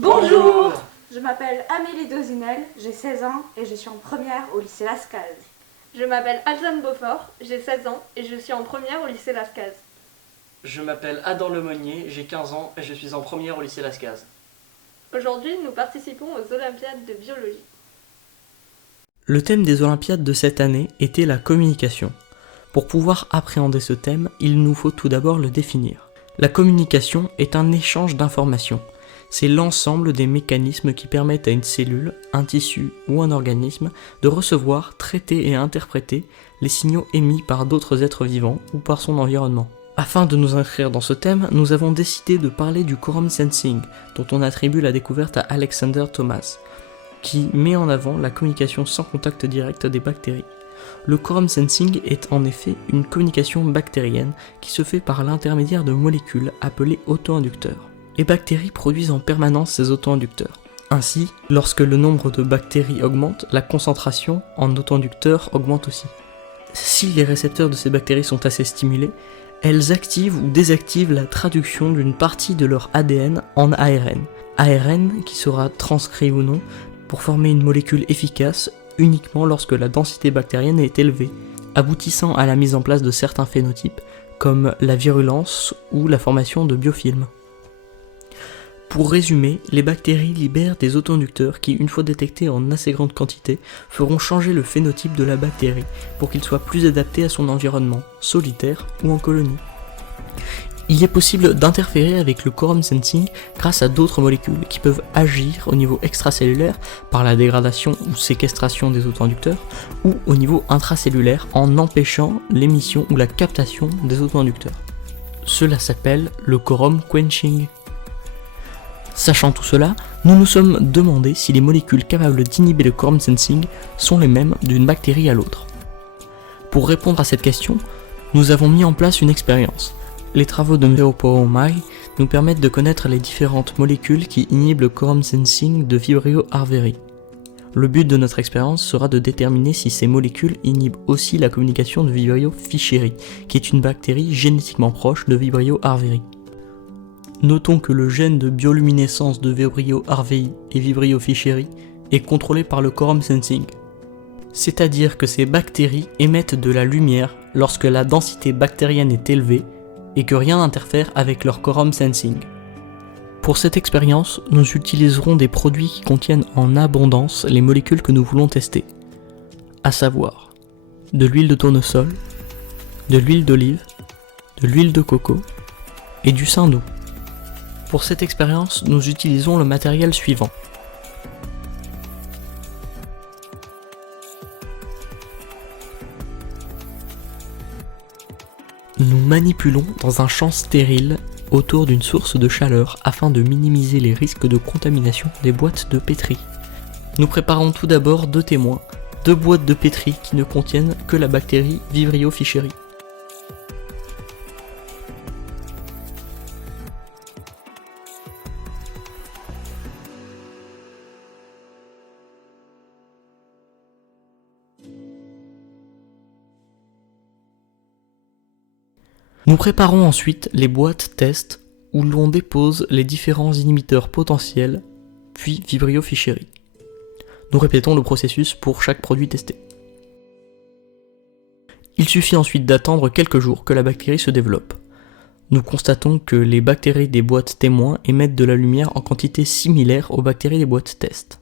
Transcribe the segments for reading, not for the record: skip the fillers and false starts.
Bonjour. Je m'appelle Amélie Dozinel, j'ai 16 ans et je suis en première au lycée Lascaz. Je m'appelle Alzane Beaufort, j'ai 16 ans et je suis en première au lycée Lascaz. Je m'appelle Adam Lemonnier, j'ai 15 ans et je suis en première au lycée Lascaz. Aujourd'hui, nous participons aux Olympiades de biologie. Le thème des Olympiades de cette année était la communication. Pour pouvoir appréhender ce thème, il nous faut tout d'abord le définir. La communication est un échange d'informations. C'est l'ensemble des mécanismes qui permettent à une cellule, un tissu ou un organisme de recevoir, traiter et interpréter les signaux émis par d'autres êtres vivants ou par son environnement. Afin de nous inscrire dans ce thème, nous avons décidé de parler du quorum sensing, dont on attribue la découverte à Alexander Thomas, qui met en avant la communication sans contact direct des bactéries. Le quorum sensing est en effet une communication bactérienne qui se fait par l'intermédiaire de molécules appelées auto-inducteurs. Les bactéries produisent en permanence ces auto-inducteurs. Ainsi, lorsque le nombre de bactéries augmente, la concentration en auto-inducteurs augmente aussi. Si les récepteurs de ces bactéries sont assez stimulés, elles activent ou désactivent la traduction d'une partie de leur ADN en ARN. ARN qui sera transcrit ou non pour former une molécule efficace uniquement lorsque la densité bactérienne est élevée, aboutissant à la mise en place de certains phénotypes comme la virulence ou la formation de biofilms. Pour résumer, les bactéries libèrent des autoinducteurs qui, une fois détectés en assez grande quantité, feront changer le phénotype de la bactérie pour qu'il soit plus adapté à son environnement, solitaire ou en colonie. Il est possible d'interférer avec le quorum sensing grâce à d'autres molécules qui peuvent agir au niveau extracellulaire par la dégradation ou séquestration des autoinducteurs ou au niveau intracellulaire en empêchant l'émission ou la captation des autoinducteurs. Cela s'appelle le quorum quenching. Sachant tout cela, nous nous sommes demandé si les molécules capables d'inhiber le quorum sensing sont les mêmes d'une bactérie à l'autre. Pour répondre à cette question, nous avons mis en place une expérience. Les travaux de Leopoldo Mai nous permettent de connaître les différentes molécules qui inhibent le quorum sensing de Vibrio arveri. Le but de notre expérience sera de déterminer si ces molécules inhibent aussi la communication de Vibrio fischeri, qui est une bactérie génétiquement proche de Vibrio arveri. Notons que le gène de bioluminescence de Vibrio arvei et Vibrio fischeri est contrôlé par le quorum sensing. C'est-à-dire que ces bactéries émettent de la lumière lorsque la densité bactérienne est élevée et que rien n'interfère avec leur quorum sensing. Pour cette expérience, nous utiliserons des produits qui contiennent en abondance les molécules que nous voulons tester, à savoir de l'huile de tournesol, de l'huile d'olive, de l'huile de coco et du saindoux. Pour cette expérience, nous utilisons le matériel suivant. Nous manipulons dans un champ stérile autour d'une source de chaleur afin de minimiser les risques de contamination des boîtes de pétri. Nous préparons tout d'abord 2 témoins, 2 boîtes de pétri qui ne contiennent que la bactérie Vibrio fischeri. Nous préparons ensuite les boîtes test où l'on dépose les différents inhibiteurs potentiels, puis Vibrio fischeri. Nous répétons le processus pour chaque produit testé. Il suffit ensuite d'attendre quelques jours que la bactérie se développe. Nous constatons que les bactéries des boîtes témoins émettent de la lumière en quantité similaire aux bactéries des boîtes test.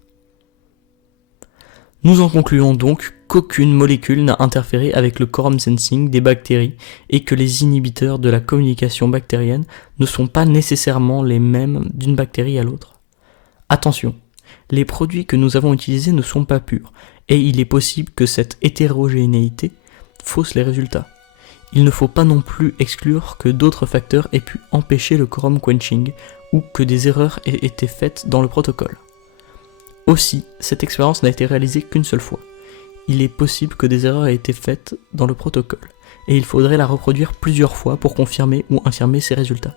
Nous en concluons donc qu'aucune molécule n'a interféré avec le quorum sensing des bactéries et que les inhibiteurs de la communication bactérienne ne sont pas nécessairement les mêmes d'une bactérie à l'autre. Attention, les produits que nous avons utilisés ne sont pas purs et il est possible que cette hétérogénéité fausse les résultats. Il ne faut pas non plus exclure que d'autres facteurs aient pu empêcher le quorum quenching ou que des erreurs aient été faites dans le protocole. Aussi, cette expérience n'a été réalisée qu'une seule fois. Il est possible que des erreurs aient été faites dans le protocole, et il faudrait la reproduire plusieurs fois pour confirmer ou infirmer ces résultats.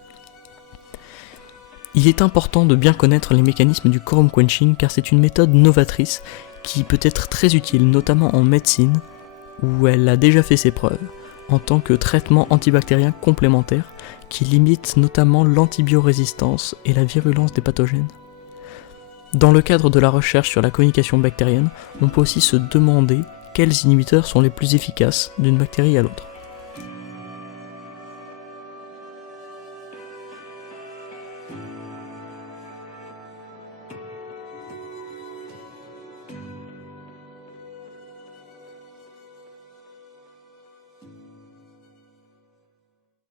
Il est important de bien connaître les mécanismes du quorum quenching car c'est une méthode novatrice qui peut être très utile, notamment en médecine, où elle a déjà fait ses preuves, en tant que traitement antibactérien complémentaire qui limite notamment l'antibiorésistance et la virulence des pathogènes. Dans le cadre de la recherche sur la communication bactérienne, on peut aussi se demander quels inhibiteurs sont les plus efficaces d'une bactérie à l'autre.